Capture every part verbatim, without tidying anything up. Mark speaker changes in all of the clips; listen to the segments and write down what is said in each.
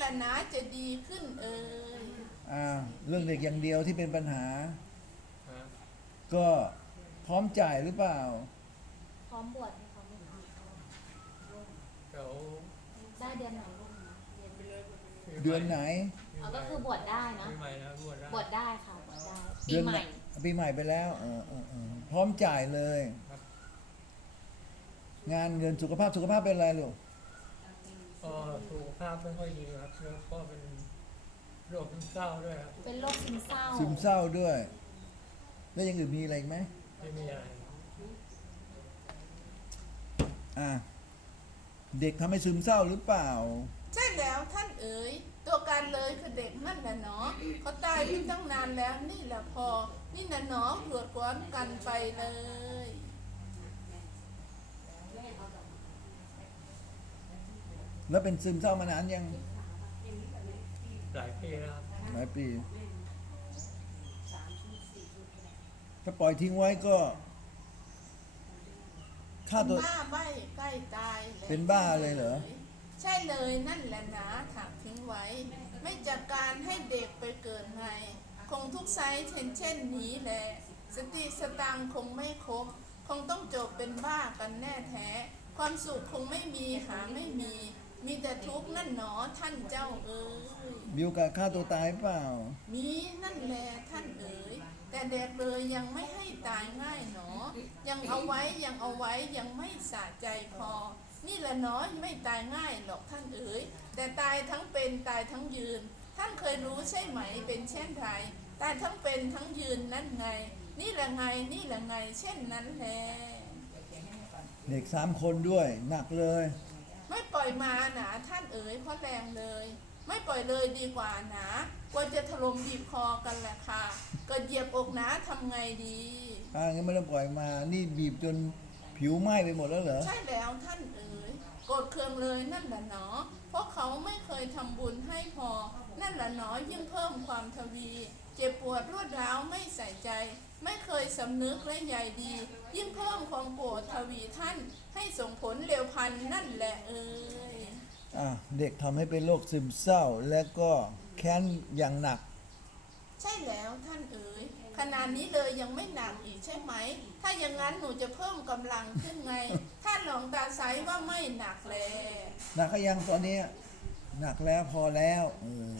Speaker 1: ละนะจะดีขึ้นเอ่ย
Speaker 2: อ่าเรื่องเด็กอย่างเดียวที่เป็นปัญหา
Speaker 3: ฮะ
Speaker 2: ก็พร้อมจ่ายหรือเปล่า
Speaker 4: พร้อมบวชไหมคะ
Speaker 3: เดี๋ยว
Speaker 4: ได้เดือนไหนลูก
Speaker 2: เดือนไหน
Speaker 4: เอาก็คือบวชได้นะ
Speaker 3: ปีใหม่นะบวชได้
Speaker 4: บวชได้ค่ะบวชได้
Speaker 2: เดื
Speaker 4: ปี
Speaker 2: อน
Speaker 4: ใหม่
Speaker 2: ปีใหม่ไปแล้วเออเออเออพร้อมจ่ายเลย
Speaker 3: ครับ
Speaker 2: งานเงินสุขภาพสุขภาพเป็นอะไรลูก
Speaker 3: ก็สุขภาพไม่ค่อยดีครับแล้วก็เป็นโรคซึมเศร้าด้วยครับ
Speaker 4: เป็นโรคซึมเศร้า
Speaker 2: ซึมเศร้าด้วย แล้วอยังอื่นมีอะไรอีกไหม
Speaker 3: ไม่มีอะไร
Speaker 2: อ่ะเด็กทำให้ซึมเศร้าหรือเปล่า
Speaker 1: ใช่แล้วท่านเอ๋ยตัวการเลยคือเด็กนั่นแหละเนาะเขาตายไปตั้งนานแล้วนี่แหละพอ นี่นะเนาะหลวดกวนกันไปเลย
Speaker 2: แล้วเป็นซึมเศร้ามานานยัง
Speaker 3: หลายปีแล้วครับ
Speaker 2: หลายปี ถ้าปล่อยทิ้งไว้ก็ฆ่าตัว
Speaker 1: บ้าใบใกล้ตายแล้ว
Speaker 2: เป็นบ้าเลยเหรอ
Speaker 1: ใช่เลยนั่นแหละนะถากทิ้งไว้ ไม่จัดการให้เด็กไปเกิดไง คงทุกไซส์เช่นเช่นนี้แหละ สติสตังค์คงไม่ครบ คงต้องจบเป็นบ้ากันแน่แท้ ความสุขคงไม่มีหาไม่มี มีแต่ทุกข์นั่นหนอท่านเจ้าเอ๋ย
Speaker 2: มีโอกาสฆ่าตัวตายเปล่า
Speaker 1: มีนั่นแหละท่านเอ๋ยแต่เด็กเลยยังไม่ให้ตายง่ายหนอ ยังเอาไว้ยังเอาไว้ยังไม่สะใจพอ นี่แหละน้อยไม่ตายง่ายหรอกท่านเอ๋ยแต่ตายทั้งเป็นตายทั้งยืน ท่านเคยรู้ใช่ไหมเป็นเช่นไรตายทั้งเป็นทั้งยืนนั่นไง นี่แหละไงนี่แหละไงเช่นนั้นแหละ
Speaker 2: เด็กสามคนด้วยหนักเลย
Speaker 1: ไม่ปล่อยมาหนาท่านเอ๋ยเพราะแรงเลย ไม่ปล่อยเลยดีกว่าหนากว่าจะถล่มบีบคอกันแหละค่ะเกิดเหยียบอกหนาทำไงดี
Speaker 2: อ่างั้นไม่ต้องปล่อยมา นี่บีบจนผิวไหม้ไปหมดแล้วเหรอ
Speaker 1: ใช่แล้วท่านเอ๋ยโกรธเคืองเลยนั่นแหละเนาะเพราะเขาไม่เคยทำบุญให้พอ นั่นแหละเนาะยิ่งเพิ่มความทวี เจ็บปวดรวดร้าวไม่ใส่ใจ ไม่เคยสำนึกและใยดี ยิ่งเพิ่มความโกรธทวีท่าน ให้ส่งผลเร็วพันนั่นแหละเอ๋ย
Speaker 2: อ่ะเด็กทำให้เป็นโรคซึมเศร้า และก็แค้นอย่างหนัก
Speaker 1: ใช่แล้วท่านเอ๋ยขนาดนี้เลยยังไม่หนักอีกใช่ไหม ถ้าอย่างนั้นหนูจะเพิ่มกำลังขึ้นไง ท่านหลวงตาไซว่าไม่หนักแล้ว
Speaker 2: หนักก็ยังตอนนี้หนักแล้วพอแล้วเออ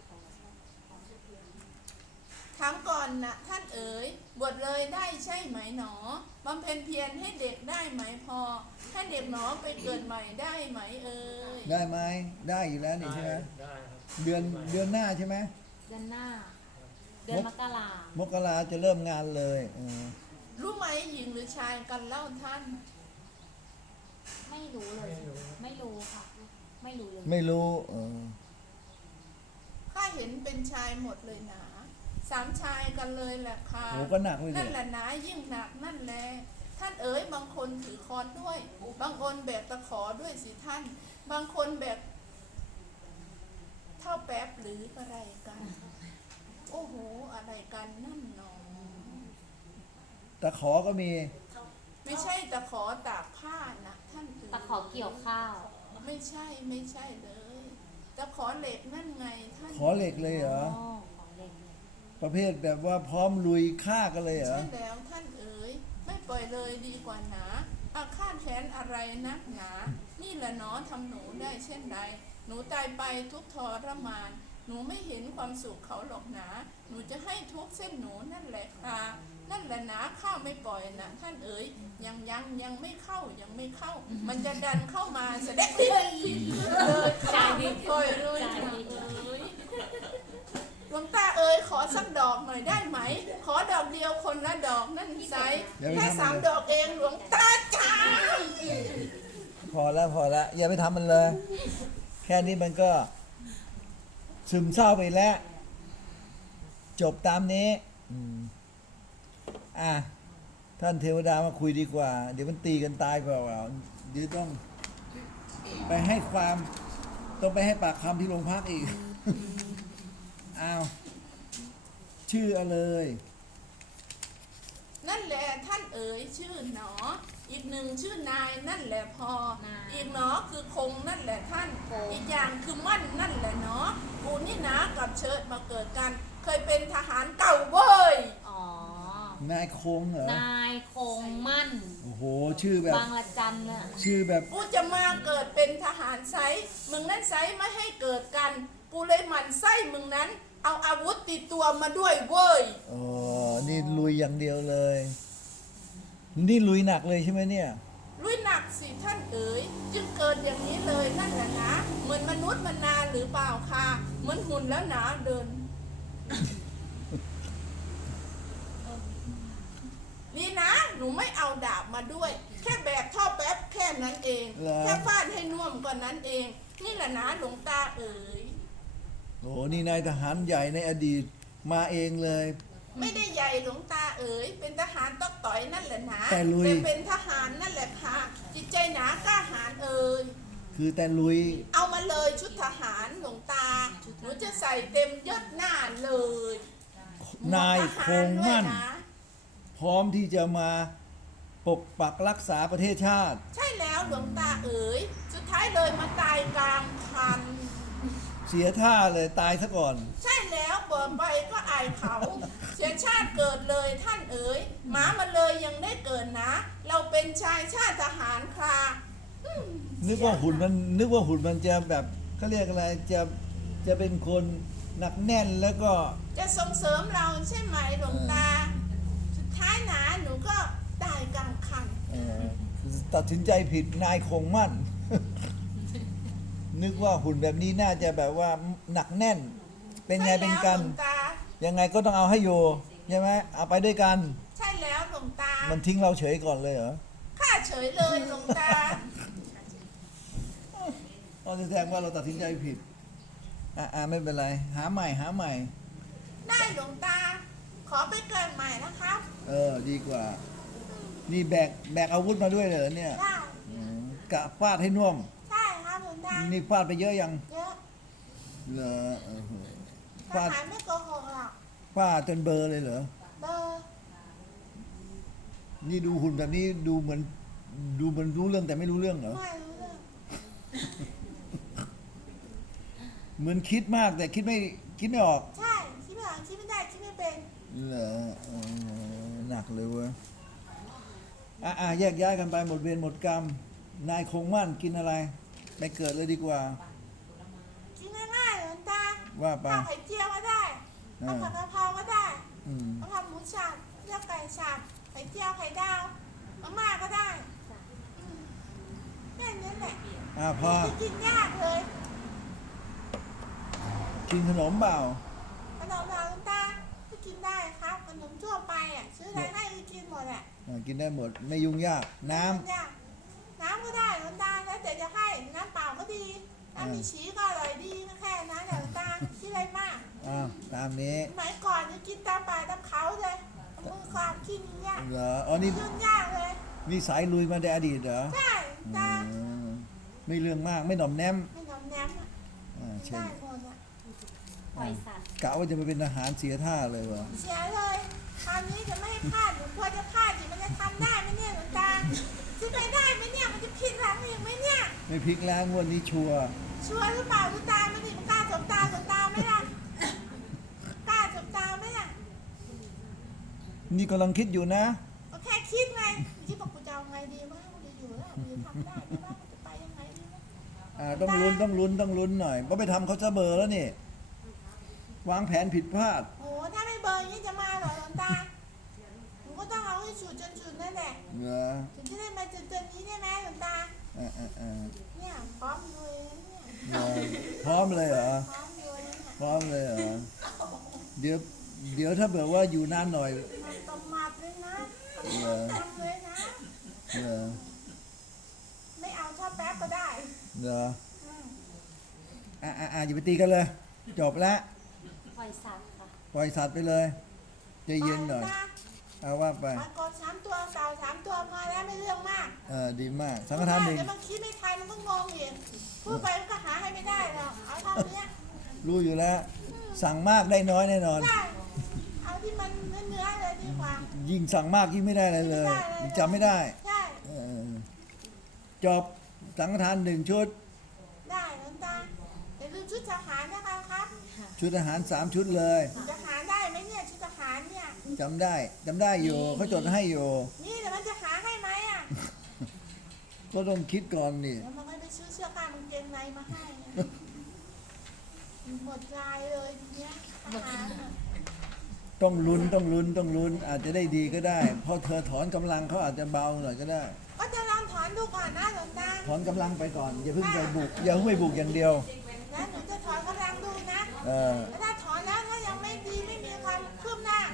Speaker 1: ถามก่อนนะท่านเอ๋ยบวชเลยได้ใช่ไหมหนอบำเพ็ญเพียรให้เด็กได้ไหมพอให้เด็กหนอไปเกิดใหม่ได้ไหมเอ๋ย
Speaker 2: ได้ไหมได้อยู่แล้วนี่ใช่ไหม
Speaker 3: ได้ครับ
Speaker 2: เดือนเดือนหน้าใช่ไหม
Speaker 4: เดือนหน้า เดือนมกราม
Speaker 2: กราจะเริ่มงานเลยเออ
Speaker 1: รู้ไหมหญิงหรือชายกันเล่าท่าน
Speaker 4: ไม่รู้เลย
Speaker 3: ไม่รู้
Speaker 4: ไม่รู้ค่ะ ไม่รู้เลย
Speaker 2: ไม่รู้เออ
Speaker 1: ข้าเห็นเป็นชายหมดเลยนะสามชายกันเลยแหละค่ะ
Speaker 2: โหก็หนักเลย
Speaker 1: นั่
Speaker 2: เนี่
Speaker 1: น
Speaker 2: ย
Speaker 1: แหละนะยิ่งหนักนั่นแหละท่านเอ๋ยบางคนถือคอนด้วย บางคนแบกตะขอด้วยสิท่าน บางคนแบกเท่าแป๊บหรืออะไรกัน โอ้โหอะไรกันนั่นหนอ
Speaker 2: ตะขอก็มี
Speaker 1: ไม่ใช่ตะขอตากผ้านะท่านเอ๋ย
Speaker 4: ตะขอเกี่ยวข้าว
Speaker 1: ไม่ใช่ไม่ใช่เลยตะขอเหล็กนั่นไงท่าน
Speaker 2: ขอเหล็กเลยเหรอ
Speaker 4: อ๋อของเล่นเลย
Speaker 2: ประเภทแบบว่าพร้อมลุยฆ่ากันเลยเหรอ
Speaker 1: ใช่แล้วท่านเอ๋ยไม่ปล่อยเลยดีกว่าหนาอาฆาตแค้นอะไรนักหนา นี่แหละเนาะทำหนูได้เช่นใดหนูตายไปทุกข์ทรมาน หนูไม่เห็นความสุขเขาหรอกหนา หนูจะให้ทุกเส้นหนูนั่นแหละค่ะนั่นแหละนะข้าไม่ปล่อยนะท่านเอ๋ยยังยังยังไม่เข้ายังไม่เข้า มันจะดันเข้ามาแสดงผิดผิดเลยค่ะไม่ปล่อยเลยนะเอ๋ยหลวงตาเอ๋ยขอสักดอกหน่อยได้ไหม ขอดอกเดียวคนละดอกนั่นไซแค่สามดอกเองหลวงตาจ้า
Speaker 2: พอแล้วพอแล้วอย่าไปทำมันเลย แค่นี้มันก็ซึมเศร้าไปแล้ว จบตามนี้อืมอ่ะท่านเทวดามาคุยดีกว่า เดี๋ยวมันตีกันตายเปล่าๆเดี๋ยวต้อง ไปให้ความ ต้องไปให้ปากคำที่โรงพักอีก อ้าว ชื่ออะไรเลย
Speaker 1: นั่นแหละท่านเอ๋ยชื่อหนอ อีกหนึ่งชื่อนายนั่นแหละพอ
Speaker 4: นาย
Speaker 1: อีกหนอคือคงนั่นแหละท่าน
Speaker 4: คงง
Speaker 1: อีกอย่างคือมั่นนั่นแหละเนาะกูนี่นะกับเชิดมาเกิดกัน เคยเป็นทหารเก่าเว้ย
Speaker 4: อ๋อ
Speaker 2: นายคงเหรอ
Speaker 4: นายคงมั่น
Speaker 2: โอ้โห ชื่อแบบ
Speaker 4: บางละจันน่ะ
Speaker 2: ชื่อแบบ
Speaker 1: กูจะมาเกิดเป็นทหารไซส์มึงนั่นไซส์ไม่ให้เกิดกัน กูเลยหมั่นไส้มึงนั้น เอาอาวุธติดตัวมาด้วยเว้ย
Speaker 2: อ๋อ นี่ลุยอย่างเดียวเลย นี่ลุยหนักเลยใช่ไหมเนี่ย
Speaker 1: ลุยหนักสิท่านเอ๋ยจึงเกิดอย่างนี้เลยนั่นแหละนะ เหมือนมนุษย์มนาหรือเปล่าคะเหมือนหุ่นแล้วหนาเดิน นี่นะ หนูไม่เอาดาบมาด้วย แค่แบกท่อแป๊บแค่นั้นเอง
Speaker 2: เหรอ
Speaker 1: แค่ฟาดให้น่วมกว่านั้นเอง นี่แหละนะหลวงตาเอ๋ย
Speaker 2: โอ้โห นี่นายทหารใหญ่ในอดีตมาเองเลย
Speaker 1: ไม่ได้ใหญ่หลวงตาเอ๋ย เป็นทหารต้องต่อยนั่นแหละนะ
Speaker 2: แต่ลุย
Speaker 1: เป็นทหารนั่นแหละค่ะ จิตใจหนากล้าหาญเอ๋ย
Speaker 2: คือแต่ลุย
Speaker 1: เอามาเลยชุดทหารหลวงตา หนูจะใส่เต็มยศหน้าเลย
Speaker 2: นาย
Speaker 1: หมวกท
Speaker 2: ค
Speaker 1: หารง ด้วย
Speaker 2: มั่น
Speaker 1: นะ
Speaker 2: พร้อมที่จะมาปกปักรักษาประเทศชาติ
Speaker 1: ใช่แล้วหลวงตาเอ๋ย สุดท้ายเลยมาตายกลางคัน
Speaker 2: เสียท่าเลยตายซะก่อน
Speaker 1: ใช่แล้วเบิดไปก็อายเขา เสียชาติเกิดเลยท่านเอ๋ยหมามาเลยยังได้เกิดนะ เราเป็นชายชาติทหารคราอืม
Speaker 2: นึกว่าหุ่นมันนึกว่าหุ่นมันจะแบบเขาเรียกอะไรจะจะเป็นคนหนักแน่นแล้วก็
Speaker 1: จะส่งเสริมเราใช่ไหมหลวงตา สุดท้ายหนาหนูก็ตายกลางคัน
Speaker 2: เอ่อตัดสินใจผิดนายคงมั่น นึกว่าหุ่นแบบนี้น่าจะแบบว่าหนักแน่น เป็นไง
Speaker 1: ใช่
Speaker 2: เป็น
Speaker 1: แล้ว
Speaker 2: กัน
Speaker 1: หลวงตา
Speaker 2: ยังไงก็ต้องเอาให้อยู่ใช่ไหมเอาไปด้วยกัน
Speaker 1: ใช่แล้วหลวงตา
Speaker 2: มันทิ้งเราเฉยก่อนเลยเหรอ
Speaker 1: ข้าเฉยเลยหลวงตา
Speaker 2: เราจะแสดงว่าเราตัดสินใจผิดอ่าอ่าไม่เป็นไร หาใหม่หาใหม่
Speaker 1: ได้หลวงตา ขอไปเกิดใหม่นะครับ
Speaker 2: เออดีกว่า นี่แบกแบกอาวุธมาด้วยเลยเหรอเนี่ย
Speaker 1: ได้
Speaker 2: อืมกะฟาดให้น่วม
Speaker 1: ใช่ครับหลวงตา
Speaker 2: นี่ฟาดไปเยอะยัง
Speaker 1: เยอะ
Speaker 2: เหรอเออ
Speaker 1: ท
Speaker 2: ฟาด
Speaker 1: หารไม่โกหกหรอก
Speaker 2: ฟาดจนเบลอร์เลยเหรอ
Speaker 1: เบอร์
Speaker 2: นี่ดูหุ่นแบบนี้ดูเหมือนดูเหมือนรู้เรื่องแต่ไม่รู้เรื่องเหรอ
Speaker 1: ไม่รู้เรื่อง
Speaker 2: เหมือนคิดมากแต่คิดไม่คิดไม่ออก
Speaker 1: ใช่คิดไม่ออกคิดไม่ได้คิดไม่เป็น
Speaker 2: เหรอเออหนักเลยเว้ยอ่ะอ่ะแยกย้ายกันไปหมดเวรหมดกรรม นายคงมั่นกินอะไร ไปเกิดเลยดีกว่า
Speaker 1: กินง่ายๆหลวงตา
Speaker 2: ว่าไป
Speaker 1: ข้าวไข่เจียวก็ได้
Speaker 2: อ่า
Speaker 1: ข้าวผัดกะเพราก็ได้
Speaker 2: อืม
Speaker 1: ข้าวผัดหมูสับเลือกไก่สับไข่เจียวไข่ดาวมาม่าก็ได้อืมแค่นั้นแหละ
Speaker 2: อ่ะพอ
Speaker 1: ไม่กินยากเลย
Speaker 2: กินขนมเปล่า
Speaker 1: ขนมหลวงตาก็กินได้ครับขนมทั่วไปอ่ะซื้ออะไรให้ก็กินหมดแหละ
Speaker 2: อ่ะกินได้หมดไม่ยุ่งยาก น้ำ
Speaker 1: ไม่ยากน้ำก็ได้หลวงตาแล้วแต่จะให้น้ำเปล่าก็ดีน้ำมีชีสก็อร่อยดีก็แค่นั้นแหละหลวงตาคิดอะไรมาก
Speaker 2: อ่ะตามนี้
Speaker 1: สมัยก่อนจะกินตามป่าตามเขาเลยเอามือความกินยาก
Speaker 2: เหรออ๋อนี่
Speaker 1: ยุ่งยากเลย
Speaker 2: นี่สายลุยมาในอดีตเหรอ
Speaker 1: ใช่ตา
Speaker 2: อืมไม่เรื่องมากไม่หน่อมแนม
Speaker 1: ไม่น้ำแนมอ่ะ
Speaker 2: อ่าเช่
Speaker 1: ได้
Speaker 2: น
Speaker 1: หมดอ่ะ
Speaker 4: ปล่อยสัตว์
Speaker 2: กะว่าจะมาเป็นทหารเสียท่าเลยวะ
Speaker 1: เสียเลยคราวนี้จะไม่ให้พลาดหนูกลัวจะพลาดอีกมันจะทำได้ไหมเนี่ยหลวงตาจะไปได้ไหมเนี่ยมันจะผิดหลังอีกไหมเนี่ย
Speaker 2: ไม่พลิกแล้วงวดนี้ชัวร์
Speaker 1: ชัวร์หรือเปล่าหลวงตาไม่ได้กล้าสบตาสบตาไหมล่ะกล้าสบตาไหมล่ะ
Speaker 2: นี่กำลังคิดอยู่นะ
Speaker 1: ก็แค่คิดไงที่บอกกูจะเอาไงดีว่ากูจะอยู่แล้วกูจะทำได้ไหมว่ากูจะไปยังไงดีวะ
Speaker 2: อ่าต้องลุ้นต้องลุ้นต้องลุ้นหน่อยเพราะไปทำเขาจะเบอร์แล้วนี่ วางแผนผิดพลาด
Speaker 1: โอ้ถ้าไม่เบอร์อย่างนี้จะมาเหรอหลวงตาหนูก็ต้องเอาให้สุดจนสุดนั่นแหละ
Speaker 2: เหรอ
Speaker 1: ถึงจะได้มาจุดจุดนี้ได้ไหมหลวงตา
Speaker 2: อ่าอ่าอ่า
Speaker 1: เนี่ยพร้อมเลยเนี่ย
Speaker 2: เหรอพร้อมเลยเหรอ
Speaker 1: พร้อมเลยเนี่ย
Speaker 2: พร้อมเลยเหรอเดี๋ยวเดี๋ยวถ้าเบิดว่าอยู่นานหน่อย
Speaker 1: มันตบหมัดเลยนะ
Speaker 2: เหรอ
Speaker 1: ทำเลยนะ
Speaker 2: เหรอ
Speaker 1: ไม่เอาชอบแป๊บก็ได้
Speaker 2: เหรอ
Speaker 1: อืม
Speaker 2: อ่าอ่าอ่าอย่าไปตีกันเลย จบแล้ว
Speaker 4: ปล่อยสัตว์ค่ะ
Speaker 2: ปล่อยสัตว์ไปเลยใจเย็นหน่อย
Speaker 1: ไปะ
Speaker 2: เอาว่าไป
Speaker 1: มากดสามตัวเก่าสามตัวพอแล้วไม่เรื่องมาก
Speaker 2: เออดีมาก สังฆทานหนึ่ง
Speaker 1: เดี๋ยวมันคิดไม่ทันมันก็งงอีกพูดไปมันก็หาให้ไม่ได้หรอกเอาเท่านี้
Speaker 2: รู้อยู่แล้ว สั่งมากได้น้อยแน่นอน
Speaker 1: ได้เอาที่มันเนื้อๆเลยดีกว่า
Speaker 2: ยิ่งสั่งมากยิ่งไม่ได้อะไรเลยจำไม่ได้
Speaker 1: ใช่
Speaker 2: เออจบสังฆทานหนึ่งชุด
Speaker 1: ได้หลวงตาชุดทหารนะคะครับ
Speaker 2: ชุดทหารสามชุดเลย
Speaker 1: จะหาได้ไหมเนี่ยชุดทหารเนี่ย
Speaker 2: จำได้จำได้อยู่เขาจดให้อยู่
Speaker 1: นี่แต่มันจะหาให้ไหมอ่ะ
Speaker 2: ก็ต้องคิดก่อนนี่
Speaker 1: แล้วมันก็ไปซื้อเสื้อผ้ากางเกงในมาให้หมดรายเลยทีเนี้ยทหารอะ
Speaker 2: ต้องลุ้นต้องลุ้นต้องลุ้นอาจจะได้ดีก็ได้เพราะเธอถอนกำลังเขาอาจจะเบาหน่อยก็ได้
Speaker 1: ก็จะลองถอนดูก่อนนะหลวงตา
Speaker 2: ถอนกำลังไปก่อนอย่าเพิ่งไปบุกอย่าเพิ่งไปบุกอย่างเดียว
Speaker 1: แล้วหนูจะถอนกำลังดูนะ
Speaker 2: เออ
Speaker 1: แล้วถ้าถอนแล้วถ้ายังไม่ดีไม่มีความคืบหน้า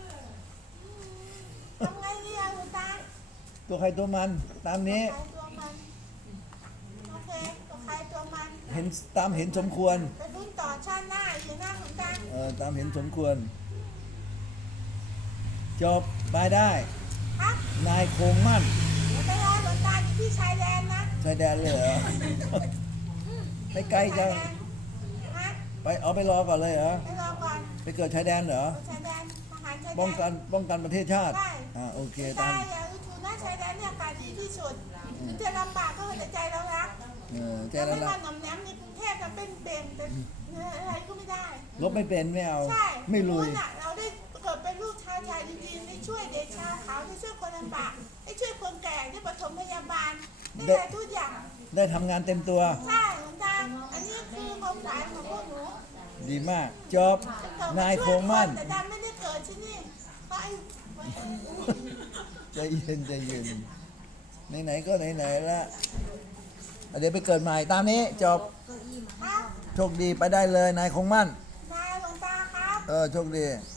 Speaker 1: ทำไงดีอะหลวงตา
Speaker 2: ตัวใครตัวมันตามนี้
Speaker 1: ใครตัวมันโอเคตัวใครตัวมัน
Speaker 2: เห็นตามเห็นสมควร
Speaker 1: ไปรุ่นต่อชาติหน้าอยู่หน้าหลวงตา
Speaker 2: เออตามเห็นสมควร จบไปได้
Speaker 1: ครับ
Speaker 2: นายโคงมั่น
Speaker 1: เดี๋ยวไปรอหลวงตาอยู่ที่ชายแดนนะ
Speaker 2: ชายแดนเลยเหรอ ไปไกลจัง
Speaker 1: ชายแดนฮะ
Speaker 2: ไปเอาไปรอก่อนเลยเหรอ
Speaker 1: ไปรอก่อน
Speaker 2: ไปเกิดชายแดนเหรอ
Speaker 1: ชายแดนทหารชายแดน
Speaker 2: ป้องกันป้องกันประเทศชาติ
Speaker 1: ใช่
Speaker 2: อ่าโอเค
Speaker 1: ไม่
Speaker 2: ตา
Speaker 1: ได้
Speaker 2: ม
Speaker 1: อย่าดูถูกหน้าชายแดนเนี่ยอากาศดีที่สุดถึงจะลำบากก็แต่ใจเรารัก
Speaker 2: เออใจ
Speaker 1: เรา
Speaker 2: ละ
Speaker 1: ไม่
Speaker 2: ละ
Speaker 1: มาหน่อมแนมในกรุงเทพจะเป็นเบนแต่อะไรก็ไม่ได้
Speaker 2: ลบไม่เป็นไม่เอา
Speaker 1: ใช่
Speaker 2: ไม่ลุย
Speaker 1: เพราะน่ะเราได้เกิดเป็นลูกชายชายจริงๆได้ช่วยเด็กชาวเขาได้ช่วยคนลำบากได้ช่วยคนแก่ได้ปฐมพยาบาลได้อะไรทุกอย่าง
Speaker 2: ได้ทำงานเต็มตัว
Speaker 1: ใช่หลวงตาอันนี้คือความฝันของพวกหนู
Speaker 2: ดีมาก จบ นายโคงมั่น
Speaker 1: แต่ดำไม่ได้เกิดที่นี่เพราะไอ้
Speaker 2: ใจเย็นใจเย็นไหนๆก็ไหนๆละเดี๋ยวไปเกิดใหม่ตามนี้ จบ
Speaker 1: ครับ
Speaker 2: โชคดีไปได้เลยนายคงมั่น
Speaker 1: นายหลวงตาครับ
Speaker 2: เออโชคดี
Speaker 1: ค